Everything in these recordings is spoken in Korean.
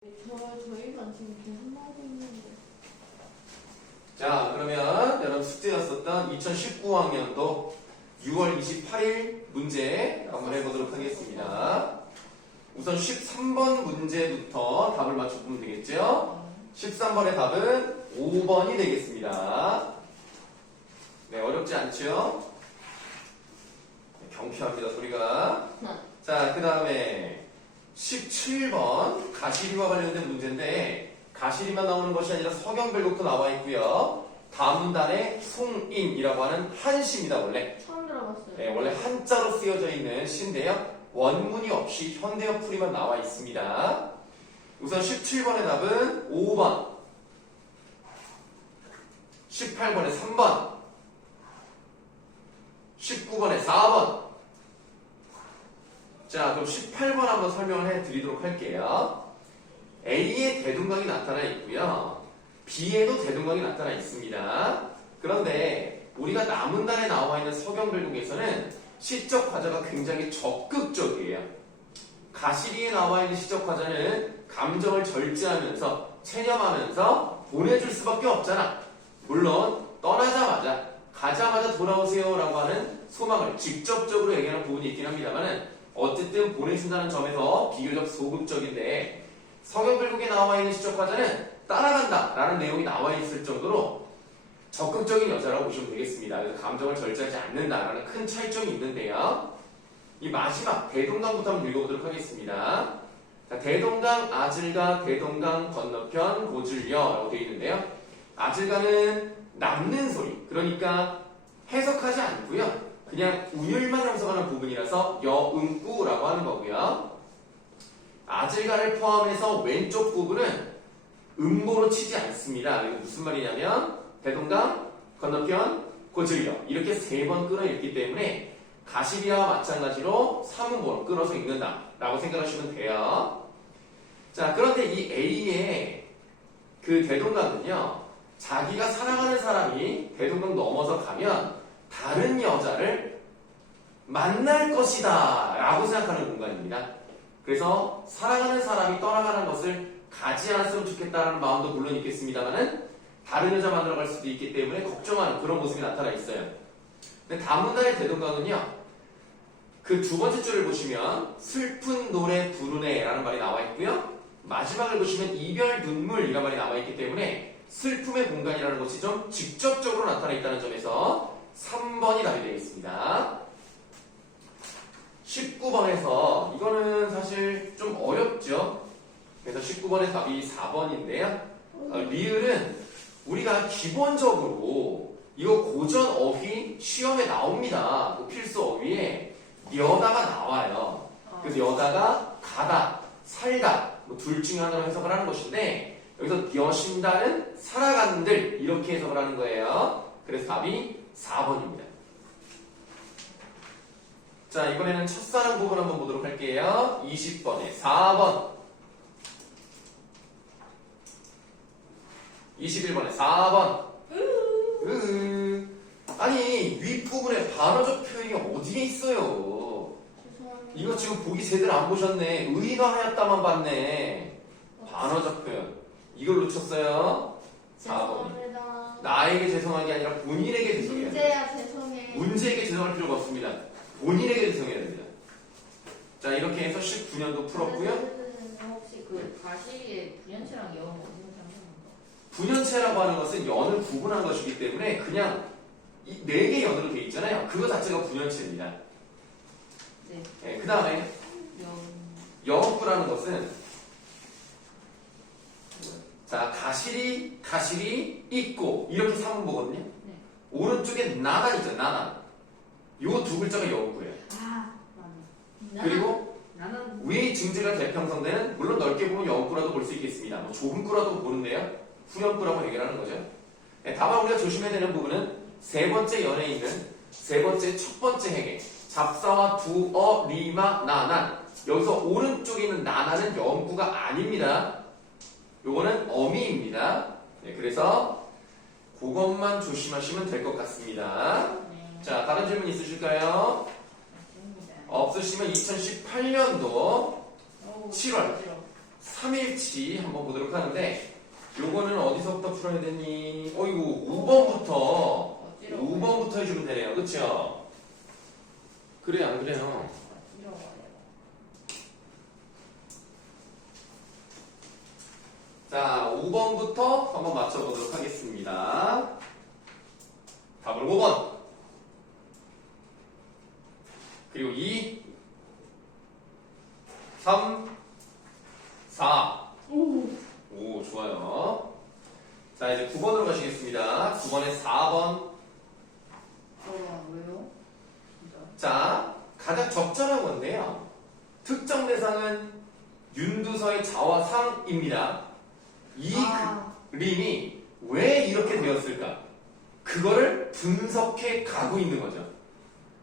저희가 지금 계속 나오고 있는데. 자, 그러면 여러분 숙제였었던 2019학년도 6월 28일 문제 한번 해보도록 하겠습니다. 우선 13번 문제부터 답을 맞춰보면 되겠죠? 13번의 답은 5번이 되겠습니다. 네, 어렵지 않죠? 경쾌합니다, 소리가. 자, 그 다음에 17번 가시리와 관련된 문제인데 가시리만 나오는 것이 아니라 서경별곡도 나와 있고요. 다문단의 송인이라고 하는 한시입니다, 원래. 처음 들어봤어요. 네, 원래 한자로 쓰여져 있는 시인데요. 원문이 없이 현대어 풀이만 나와 있습니다. 우선 17번의 답은 5번, 18번의 3번, 19번의 4번. 자, 그럼 18번 한번 설명을 해드리도록 할게요. A에 대둔각이 나타나 있고요. B에도 대둔각이 나타나 있습니다. 그런데 우리가 남은단에 나와 있는 서경별곡에서는 시적 과자가 굉장히 적극적이에요. 가시리에 나와 있는 시적 과자는 감정을 절제하면서 체념하면서 보내줄 수밖에 없잖아. 물론 떠나자마자 가자마자 돌아오세요 라고 하는 소망을 직접적으로 얘기하는 부분이 있긴 합니다만 어쨌든 보내준다는 점에서 비교적 소극적인데 서경별곡에 나와 있는 시적 과자는 따라간다 라는 내용이 나와 있을 정도로 적극적인 여자라고 보시면 되겠습니다. 그래서 감정을 절제하지 않는다라는 큰 차이점이 있는데요. 이 마지막 대동강부터 한번 읽어보도록 하겠습니다. 자, 대동강 아질가 대동강 건너편 고질여라고 되어 있는데요. 아질가는 남는 소리, 그러니까 해석하지 않고요. 그냥 운율만 형성하는 부분이라서 여음구라고 하는 거고요. 아질가를 포함해서 왼쪽 부분은 음보로 치지 않습니다. 이거 무슨 말이냐면 대동강 건너편 고질여 이렇게 3번 끊어 읽기 때문에 가시리와 마찬가지로 3음보로 끊어서 읽는다 라고 생각하시면 돼요. 자, 그런데 이 A의 그 대동강은요, 자기가 사랑하는 사람이 대동강 넘어서 가면 다른 여자를 만날 것이다 라고 생각하는 공간입니다. 그래서 사랑하는 사람이 떠나가는 것을 가지 않았으면 좋겠다는 마음도 물론 있겠습니다만은 다른 여자 만나러 갈 수도 있기 때문에 걱정하는 그런 모습이 나타나 있어요. 근데 다문단의 대동강은요, 그 두 번째 줄을 보시면 슬픈 노래 부르네 라는 말이 나와 있고요. 마지막을 보시면 이별 눈물이라는 말이 나와 있기 때문에 슬픔의 공간이라는 것이 좀 직접적으로 나타나 있다는 점에서 3번이 답이 되겠습니다. 19번에서 이거는 사실 좀 어렵죠. 그래서 19번의 답이 4번인데요. 리을은 우리가 기본적으로 이거 고전 어휘 시험에 나옵니다. 그 필수 어휘에 여다가 나와요. 그래서 여다가 가다, 살다 뭐 둘 중에 하나로 해석을 하는 것인데 여기서 여신다는 살아간들 이렇게 해석을 하는 거예요. 그래서 답이 4번입니다. 자, 이번에는 첫사랑 부분 한번 보도록 할게요. 20번에 4번, 21번에 4번. 아니, 윗부분에 반어적 표현이 어디에 있어요? 죄송합니다. 이거 지금 보기 제대로 안 보셨네. 의가 하였다만 봤네. 반어적 표현. 이걸 놓쳤어요. 4번. 죄송합니다. 나에게 죄송한 게 아니라 본인에게 죄송해야 됩니다. 문제야 죄송해. 문제에게 죄송할 필요가 없습니다. 본인에게 죄송해야 됩니다. 자, 이렇게 해서 19년도 풀었고요. 혹시 그 가시리의 분연체랑 영 어디서 장면인가? 분연체라고 하는 것은 연을 구분한 것이기 때문에 그냥 이 4개 연으로 되어 있잖아요. 그거 자체가 분연체입니다. 네. 네, 그 다음에 영. 영구라는 것은 자, 가시리 있고 이렇게 사문 보거든요. 네. 오른쪽에 나난이죠, 나난. 요 두 글자가 영구예요. 아, 맞네. 그리고 나는 위 증제가 대평성되는, 물론 넓게 보면 영구라도 볼 수 있겠습니다. 뭐 좁은 꾸라도 보는데요. 후렴구라고 얘기를 하는 거죠. 네, 다만 우리가 조심해야 되는 부분은 세 번째 연에 있는 세 번째 첫 번째 행에 잡사와 두어 리마 나난, 여기서 오른쪽에 있는 나난은 영구가 아닙니다. 요거는 어미입니다. 네, 그래서 그것만 조심하시면 될 것 같습니다. 네. 자, 다른 질문 있으실까요? 맞습니다. 없으시면 2018년도 7월 3일치 한번 보도록 하는데 요거는 어디서부터 풀어야 되니? 어이구 5번부터 해주면 되네요. 그쵸? 그래요 안 그래요? 자 5번부터 한번 맞춰보도록 하겠습니다. 답은 5번 그리고 2 3 4 오, 좋아요. 자, 이제 9번으로 가시겠습니다. 9번에 4번. 왜요? 진짜. 자, 가장 적절한 건데요. 특정 대상은 윤두서의 자와 상입니다. 이 그림이 왜 이렇게 되었을까? 그거를 분석해 가고 있는 거죠.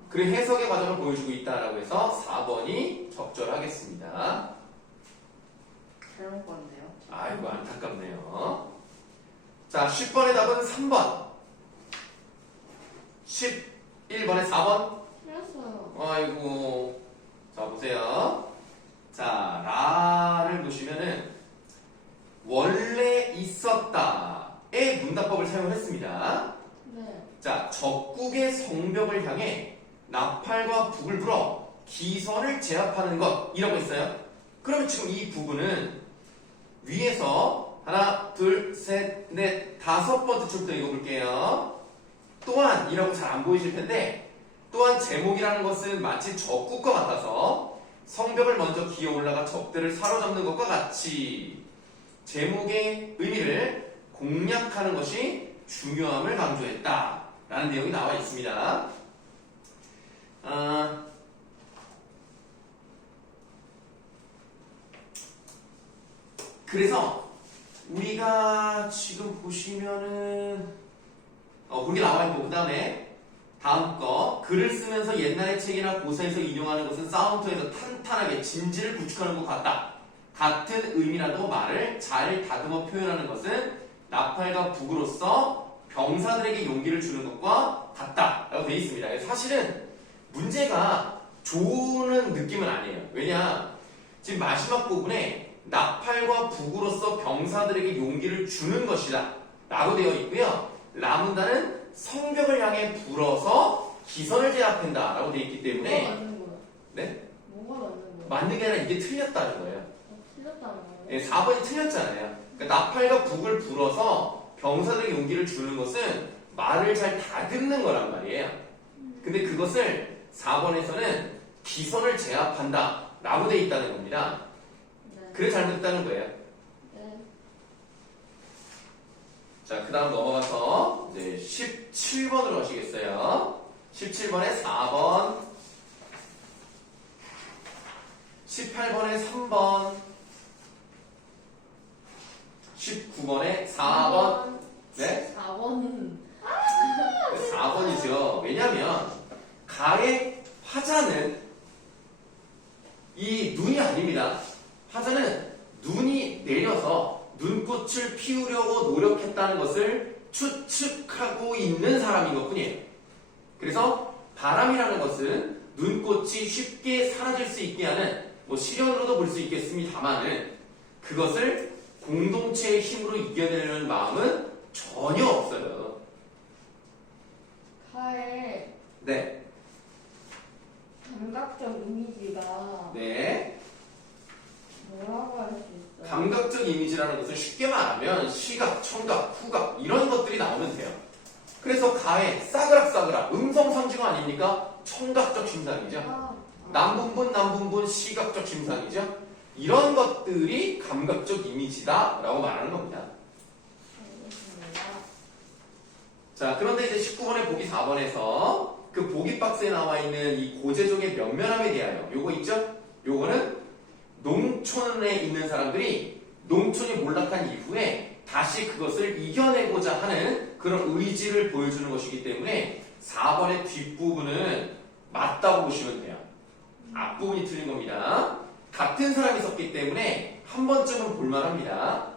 그 해석의 과정을 보여주고 있다라고 해서 4번이 적절하겠습니다. 잘못 봤네요. 아이고 안타깝네요. 자 10번의 답은 3번 11번에 4번 틀렸어요. 아이고 자 보세요. 자 라를 보시면은 원래 있었다의 문답법을 사용을 했습니다. 네. 자 적국의 성벽을 향해 나팔과 북을 불어 기선을 제압하는 것이라고 했어요. 그러면 지금 이 부분은 위에서 하나, 둘, 셋, 넷, 5번째 줄부터 읽어볼게요. 또한 이라고 잘 안 보이실 텐데 또한 제목이라는 것은 마치 적국과 같아서 성벽을 먼저 기어 올라가 적들을 사로잡는 것과 같이 제목의 의미를 공략하는 것이 중요함을 강조했다 라는 내용이 나와 있습니다. 그래서 우리가 지금 보시면은 그게 나와 있고 그 다음에 다음 거 글을 쓰면서 옛날의 책이나 고사에서 인용하는 것은 싸움터에서 탄탄하게 진지를 구축하는 것 같다. 같은 의미라도 말을 잘 다듬어 표현하는 것은 나팔과 북으로서 병사들에게 용기를 주는 것과 같다 라고 되어 있습니다. 사실은 문제가 좋은 느낌은 아니에요. 왜냐 지금 마지막 부분에 나팔과 북으로서 병사들에게 용기를 주는 것이다 라고 되어 있고요. 라문다는 성벽을 향해 불어서 기선을 제압한다 라고 되어 있기 때문에 뭐가 맞는 거야? 네? 뭐가 맞는 거야? 맞는 게 아니라 이게 틀렸다는 거예요. 틀렸다는 거예요? 네, 4번이 틀렸잖아요. 그러니까 나팔과 북을 불어서 병사들에게 용기를 주는 것은 말을 잘 다듬는 거란 말이에요. 근데 그것을 4번에서는 기선을 제압한다 라고 되어 있다는 겁니다. 네. 그래 잘못했다는 거예요. 네. 자, 그 다음 넘어가서 이제 17번으로 가시겠어요. 17번에 4번, 18번에 3번, 19번에 4번. 네? 4번은 4번이죠. 왜냐면 가의 화자는 이 눈이 아닙니다. 화자는 눈이 내려서 눈꽃을 피우려고 노력했다는 것을 추측하고 있는 사람인 것뿐이에요. 그래서 바람이라는 것은 눈꽃이 쉽게 사라질 수 있게 하는 시련으로도 볼 수 있겠습니다만은 그것을 공동체의 힘으로 이겨내려는 마음은 전혀 없어요. 가의 네. 감각적 이미지가 네. 뭐라고 할 수 있어요? 감각적 이미지라는 것은 쉽게 말하면 시각, 청각, 후각 이런 것들이 나오면 돼요. 그래서 가에 싸그락싸그락 음성상징어 아닙니까? 청각적 심상이죠. 남분분 시각적 심상이죠. 이런 것들이 감각적 이미지다라고 말하는 겁니다. 알겠습니다. 자, 그런데 이제 19번의 보기 4번에서 그 보기 박스에 나와 있는 이 고제종의 면면함에 대하여 요거 있죠? 요거는 농촌에 있는 사람들이 농촌이 몰락한 이후에 다시 그것을 이겨내고자 하는 그런 의지를 보여주는 것이기 때문에 4번의 뒷부분은 맞다고 보시면 돼요. 앞부분이 틀린 겁니다. 같은 사람이 썼기 때문에 한 번쯤은 볼만합니다.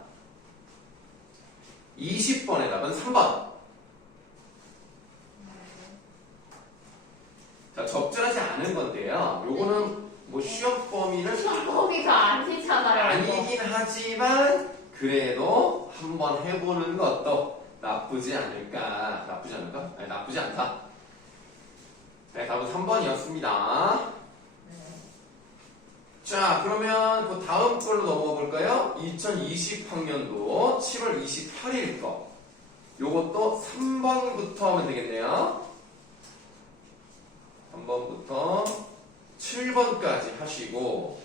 20번의 답은 3번. 자, 적절하지 않은 건데요. 요거는 뭐 시험 범위는 거기가 아니잖아요. 이거. 아니긴 하지만 그래도 한번 해보는 것도 나쁘지 않을까? 나쁘지 않을까? 아니, 나쁘지 않다. 네, 답은 3번이었습니다. 네. 자, 그러면 그 다음 걸로 넘어가 볼까요? 2020학년도 7월 28일 거. 요것도 3번부터 하면 되겠네요. 3번부터 7번까지 하시고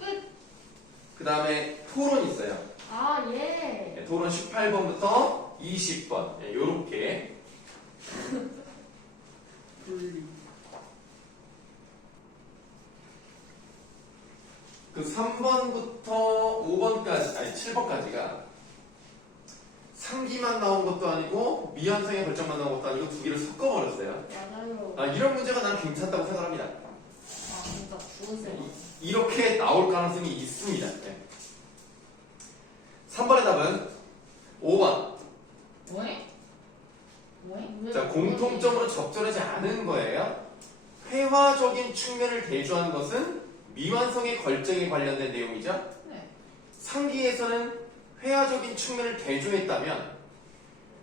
끝. 그 다음에 토론 있어요. 아 예. 네, 토론 18번부터 20번. 네, 요렇게. 분리. 그 3번부터 5번까지, 아니 7번까지가 상기만 나온 것도 아니고 미완성의 결정만 나온 것도 아니고 두 개를 섞어버렸어요. 맞아요. 아, 이런 문제가 나는 괜찮다고 생각합니다. 아 진짜 죽으세요. 이렇게 나올 가능성이 있습니다. 네. 3번의 답은 5번. 뭐해? 뭐해? 자, 공통점으로 적절하지 않은 거예요. 회화적인 측면을 대조하는 것은 미완성의 걸정에 관련된 내용이죠. 네. 상기에서는 회화적인 측면을 대조했다면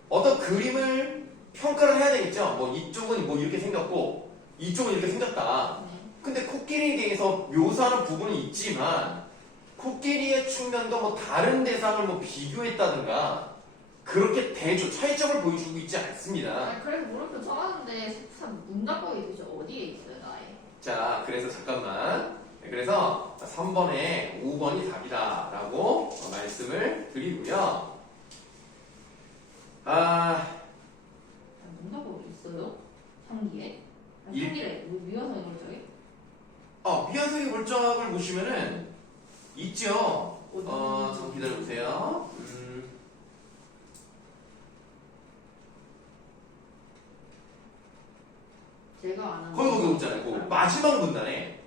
어떤 그림을 평가를 해야 되겠죠. 뭐 이쪽은 뭐 이렇게 생겼고 이쪽은 이렇게 생겼다. 네. 근데 코끼리에 대해서 묘사하는 부분은 있지만 코끼리의 측면도 뭐 다른 대상을 뭐 비교했다든가 그렇게 대조 차이점을 보여주고 있지 않습니다. 아니 그래서 물음표 써놨는데 참 문답법이 도대체 어디에 있어요 나에? 자, 그래서 잠깐만. 그래서 3번에 5번이 답이다라고 말씀을 드리고요. 문답법이 있어요? 상기에? 일- 상기래 미완성의 걸정에? 미완성의 골정을 보시면은 있죠. 어디 좀 기다려보세요. 제가 아는 거기 있잖아요. 그 마지막 문단에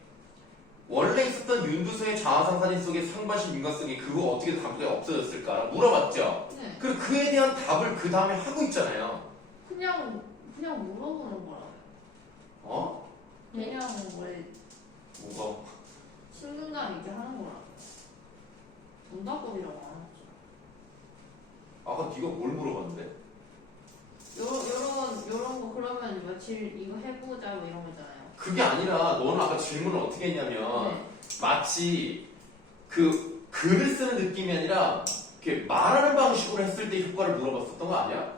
원래 있었던 윤두성의 자아상사진 속의 상반신 윤곽성이 그거 어떻게 답이 없어졌을까 물어봤죠. 네. 그리고 그에 대한 답을 그 다음에 하고 있잖아요. 그냥 물어보는 거라. 어? 그냥 왜 뭐가? 신근감 있게 하는 거라. 문답법이라고 안 하죠. 아까 네가 뭘 물어봤는데? 요런 거 그러면 며칠 이거 해보자 뭐 이런 거 있잖아요. 그게 아니라 너는 아까 질문을 어떻게 했냐면 네. 마치 그 글을 쓰는 느낌이 아니라 이렇게 말하는 방식으로 했을 때 효과를 물어봤었던 거 아니야?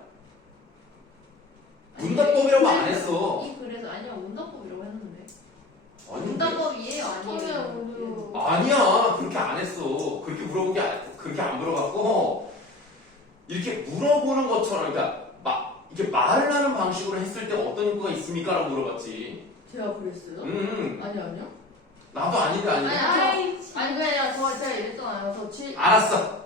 문답법이라고 안 했어. 이 글에서 아니야 문답법이라고 했는데. 아닌데? 문답법이에요 아니에요? 처음에 아니야, 그렇게 안 했어. 그렇게 물어본 게 그렇게 안 물어봤고 이렇게 물어보는 것처럼 그러니까 이렇게 말을 하는 방식으로 했을 때 어떤 효과가 있습니까?라고 물어봤지. 제가 그랬어요? 아니요. 나도 아닌데 아니 그냥 저 제가 이랬잖아요. 알았어.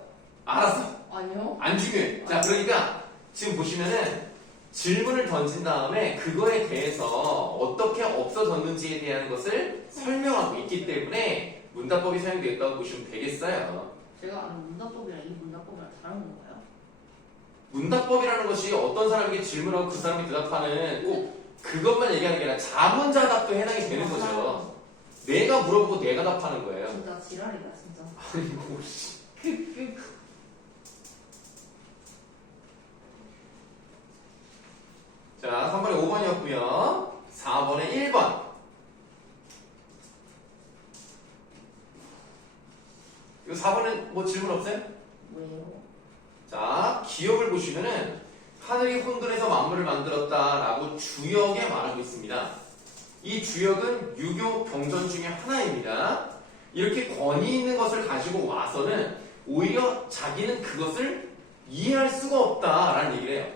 아니요. 안 중요해. 자, 그러니까 지금 보시면은 질문을 던진 다음에 그거에 대해서 어떻게 없어졌는지에 대한 것을 설명하고 있기 때문에 문답법이 사용되었다고 보시면 되겠어요. 제가 아는 문답법이랑 이 문답법이랑 다른 건가요? 문답법이라는 것이 어떤 사람에게 질문하고 그 사람이 대답하는 꼭 그것만 얘기하는 게 아니라 자문자답도 해당이 되는 거죠. 내가 물어보고 내가 답하는 거예요. 진짜 지랄이다 진짜. 아이고 씨. 자, 3번에 5번이었고요. 4번에 1번. 이거 4번은 뭐 질문 없어요? 뭐예요? 자, 기억을 보시면은 하늘이 혼돈해서 만물을 만들었다라고 주역에 말하고 있습니다. 이 주역은 유교 경전 중에 하나입니다. 이렇게 권위 있는 것을 가지고 와서는 오히려 자기는 그것을 이해할 수가 없다라는 얘기를 해요.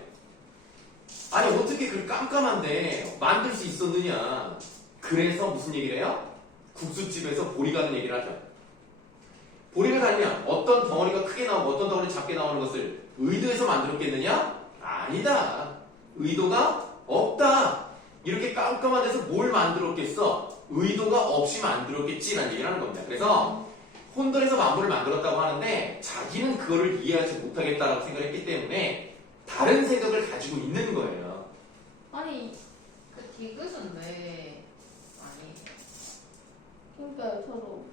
아니 어떻게 그렇게 깜깜한데 만들 수 있었느냐. 그래서 무슨 얘기를 해요? 국수집에서 보리 가는 얘기를 하죠. 보리를 가면 어떤 덩어리가 크게 나오고 어떤 덩어리 작게 나오는 것을 의도해서 만들었겠느냐? 아니다. 의도가 없다. 이렇게 깜깜한 데서 뭘 만들었겠어? 의도가 없이 만들었겠지라는 얘기를 하는 겁니다. 그래서 혼돈에서 만물을 만들었다고 하는데 자기는 그거를 이해하지 못하겠다라고 생각했기 때문에 다른 생각을 가지고 있는 거예요. 아니 그 디귿은 왜 아니 그러니까요, 서로.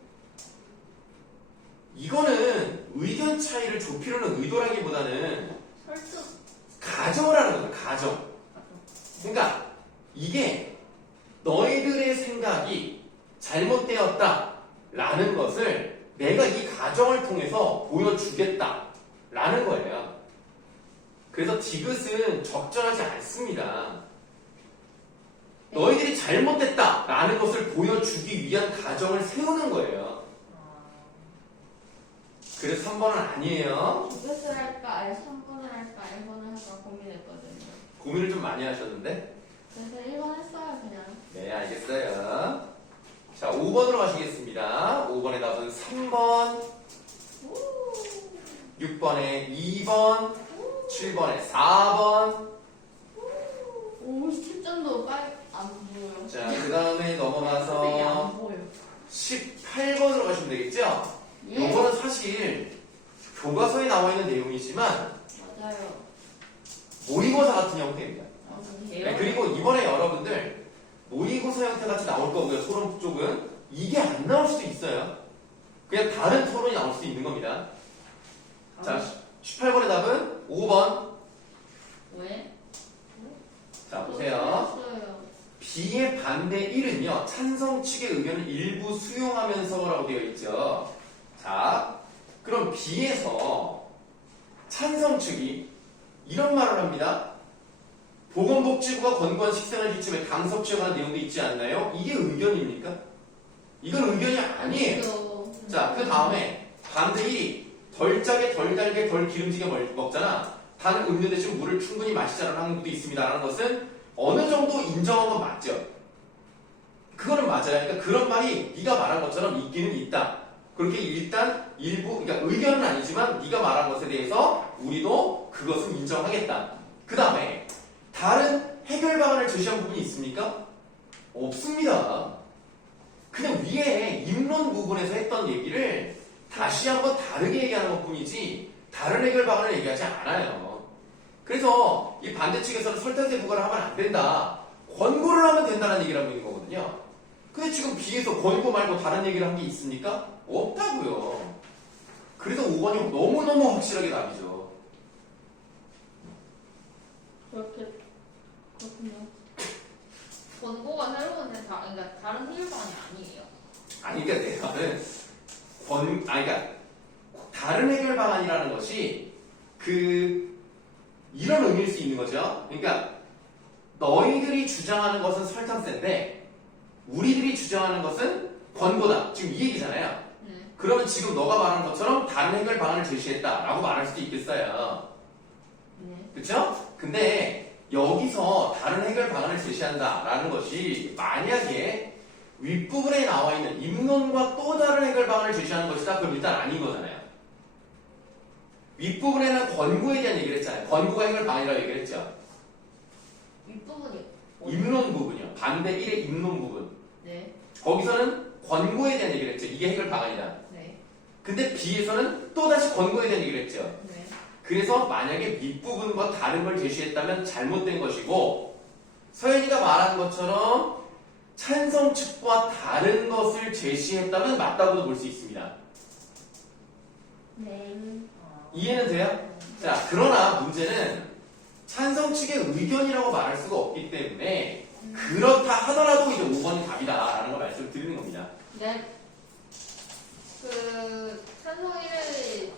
이거는 의견 차이를 좁히려는 의도라기보다는 설득. 가정을 하는 거죠. 가정. 그러니까 이게 너희들의 생각이 잘못되었다라는 것을 내가 이 가정을 통해서 보여주겠다라는 거예요. 그래서 디귿은 적절하지 않습니다. 너희들이 잘못됐다라는 것을 보여주기 위한 가정을 세우는 거예요. 그래서 3번은 아니에요. 디귿을 할까, 아니 3번을 할까, 1번을 할까 고민했거든요. 고민을 좀 많이 하셨는데? 그래서 1번 했어요, 그냥. 네, 알겠어요. 자, 5번으로 가시겠습니다. 5번의 답은 3번, 6번에 2번, 7번에 4번. 오, 10점도 안 보여요. 자, 그 다음에 선생님 넘어가서 안 보여. 18번으로 가시면 되겠죠? 예. 요거는 사실 교과서에 나와 있는 내용이지만 맞아요. 모의고사 같은 형태입니다. 예. 네, 그리고 이번에 여러분들 모의고사 형태 같이 나올 거고요. 토론 쪽은 이게 안 나올 수도 있어요. 그냥 다른 토론이 나올 수도 있는 겁니다. 자, 18번의 답은 5번. 왜? 자, 보세요. 했어요. B의 반대 1은요, 찬성 측의 의견을 일부 수용하면서라고 되어 있죠. 자, 그럼 B에서 찬성 측이 이런 말을 합니다. 보건복지부가 권고한 식생활 지침에 강습 지원하는 내용도 있지 않나요? 이게 의견입니까? 이건 의견이 아니에요. 그래서 자, 그 다음에 반대 1이 덜 짜게, 덜 달게, 덜 기름지게 먹잖아. 단 음료 대신 물을 충분히 마시자라는 항목도 있습니다. 라는 것은 어느 정도 인정한 건 맞죠. 그거는 맞아요. 그러니까 그런 말이 네가 말한 것처럼 있기는 있다. 그렇게 일단 일부, 그러니까 의견은 아니지만 네가 말한 것에 대해서 우리도 그것은 인정하겠다. 그 다음에 다른 해결 방안을 제시한 부분이 있습니까? 없습니다. 그냥 위에 입론 부분에서 했던 얘기를 다시 한번 다르게 얘기하는 것 뿐이지 다른 해결 방안을 얘기하지 않아요. 그래서 이 반대 측에서는 설득의 부과를 하면 안 된다. 권고를 하면 된다는 얘기를 하고 있는 거거든요. 근데 지금 B에서 권고 말고 다른 얘기를 한 게 있습니까? 없다고요. 그래서 5번이 너무너무 확실하게 답이죠. 그렇군요. 권고가 새로운 그러니까 다른 해결 방안이 아니에요. 아니, 그러니까 내가는 그러니까 다른 해결 방안이라는 것이 이런 의미일 수 있는 거죠. 그러니까 너희들이 주장하는 것은 설탕세인데 우리들이 주장하는 것은 권고다. 지금 이 얘기잖아요. 그러면 지금 너가 말한 것처럼 다른 해결 방안을 제시했다라고 말할 수도 있겠어요. 네. 그렇죠? 근데 여기서 다른 해결 방안을 제시한다라는 것이 만약에 윗부분에 나와 있는 입론과 또 다른 해결 방안을 제시하는 것이다. 그럼 일단 아닌 거잖아요. 윗부분에는 권고에 대한 얘기를 했잖아요. 권고가 해결 방안이라고 얘기를 했죠. 윗부분이 입론 부분이요. 반대 1의 입론 부분. 네. 거기서는 권고에 대한 얘기를 했죠. 이게 해결 방안이다. 네. 근데 B에서는 또다시 권고에 대한 얘기를 했죠. 네. 그래서 만약에 밑부분과 다른 걸 제시했다면 잘못된 것이고 서연이가 말한 것처럼 찬성 측과 다른 것을 제시했다면 맞다고도 볼 수 있습니다. 네. 이해는 돼요? 자, 그러나 문제는 찬성 측의 의견이라고 말할 수가 없기 때문에 그렇다 하더라도 이제 5번이 답이다라는 걸 말씀을 드리는 겁니다. 네. 그 찬성 1을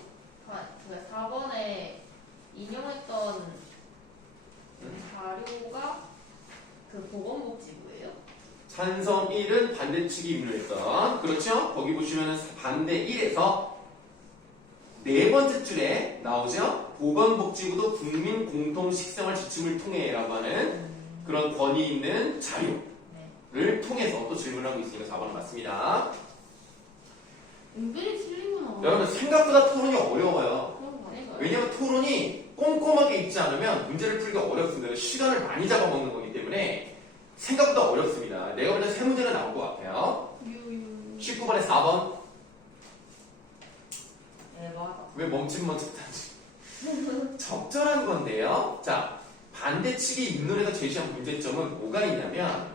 4번에 인용했던 자료가 그 보건복지부예요? 찬성 1은 반대측이 입력했던 그렇죠? 거기 보시면은 반대 1에서 네 번째 줄에 나오죠? 보건복지부도 국민 공통 식생활 지침을 통해 라고 하는 그런 권위 있는 자료를 통해서 또 질문을 하고 있으니까 4번은 맞습니다. 은근히 틀리구나. 여러분 생각보다 토론이 어려워요. 그런 거 아닌가요? 왜냐면 토론이 꼼꼼하게 있지 않으면 문제를 풀기가 어렵습니다. 시간을 많이 잡아먹는 거기 때문에 생각보다 어렵습니다. 내가 볼 때 세 문제는 나올 것 같아요. 19번에 4번. 네, 맞아. 왜 멈칫멈칫하지? 적절한 건데요. 자, 반대측이 입론에서 제시한 문제점은 뭐가 있냐면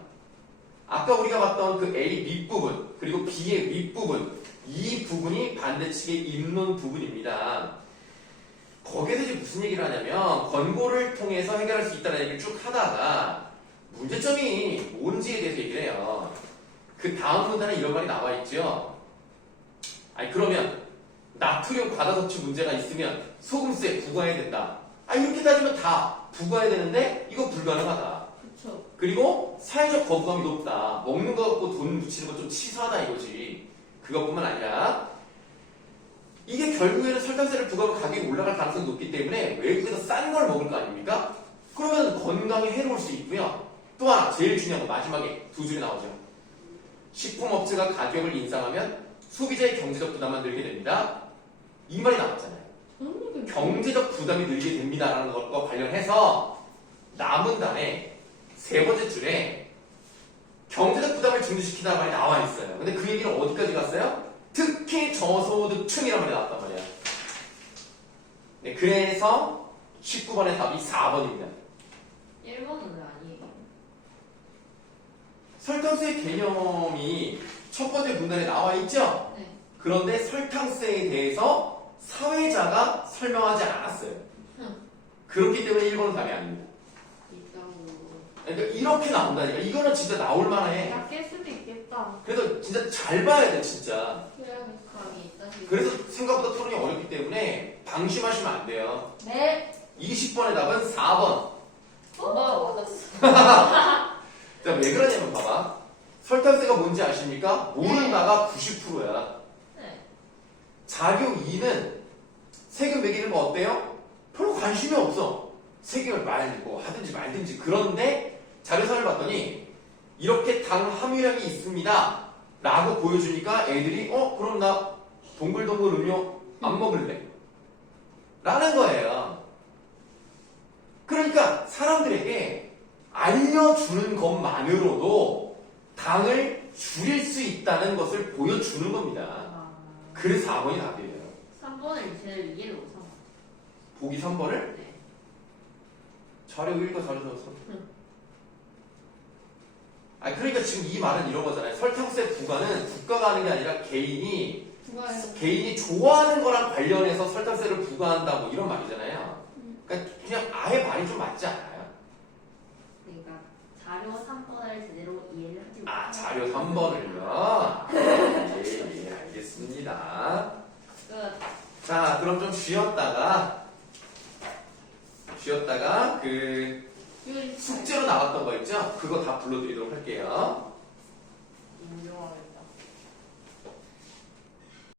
아까 우리가 봤던 그 A 밑부분 그리고 B의 윗부분, 이 부분이 반대측의 입론 부분입니다. 거기에서 이제 무슨 얘기를 하냐면 권고를 통해서 해결할 수 있다는 얘기를 쭉 하다가 문제점이 뭔지에 대해서 얘기를 해요. 그 다음 문단에 이런 말이 나와 있죠. 아니 그러면 나트륨 과다섭취 문제가 있으면 소금세 부과해야 된다. 아 이렇게 따지면 다 부과해야 되는데 이거 불가능하다. 그쵸. 그리고 사회적 거부감이 높다. 먹는 거 갖고 돈 붙이는 건 좀 치사하다 이거지. 그것뿐만 아니라 이게 결국에는 설탕세를 부과하면 가격이 올라갈 가능성이 높기 때문에 외국에서 싼 걸 먹을 거 아닙니까? 그러면 건강에 해로울 수 있고요. 또 하나 제일 중요한 거 마지막에 두 줄이 나오죠. 식품업체가 가격을 인상하면 소비자의 경제적 부담만 늘게 됩니다. 이 말이 나왔잖아요. 경제적 부담이 늘게 됩니다라는 것과 관련해서 남은 단에 세 번째 줄에 경제적 부담을 증대시키다는 말이 나와 있어요. 근데 그 얘기는 어디까지 갔어요? 특히 저소득층이란 말이 나왔단 말이야. 네, 그래서 19번의 답이 4번입니다. 1번은 왜 아니에요? 설탕세 개념이 첫 번째 문단에 나와 있죠? 네. 그런데 설탕세에 대해서 사회자가 설명하지 않았어요. 그렇기 때문에 1번은 답이 아닙니다. 그러니까 이렇게 나온다니까. 이거는 진짜 나올 만해. 약일 수도 있겠다. 그래서 진짜 잘 봐야 돼, 진짜. 감이 있다. 그래서 생각보다 토론이 어렵기 때문에 방심하시면 안 돼요. 네. 20번의 답은 4번. 엄마가 맞았어. 자, 왜 그러냐면 봐봐. 설탕세가 뭔지 아십니까? 모른다가 90%야. 네. 자료 2는 세금 매기는 거 어때요? 별로 관심이 없어. 세금을 뭐 하든지 말든지. 그런데 자료 3을 봤더니 이렇게 당 함유량이 있습니다. 라고 보여주니까 애들이 그럼 나 동글동글 음료 안 먹을래. 라는 거예요. 그러니까 사람들에게 알려주는 것만으로도 당을 줄일 수 있다는 것을 보여주는 겁니다. 그래서 4번이 답이에요. 3번을 제일 이해를 못한 것 같아요. 보기 3번을 네. 자료 1과 자료 3. 그러니까 지금 이 말은 이런 거잖아요. 설탕세 부과는 국가가 하는 게 아니라 개인이 좋아하는 거랑 관련해서 설탕세를 부과한다 뭐 이런 말이잖아요. 그러니까 그냥 아예 말이 좀 맞지 않아요? 그러니까 자료 3번을 제대로 이해를 하지 못한 자료 3번을요? 예, 알겠습니다. 끝. 자, 그럼 좀 쉬었다가 그 숙제로 나왔던 거 있죠? 그거 다 불러드리도록 할게요. 인정하겠다.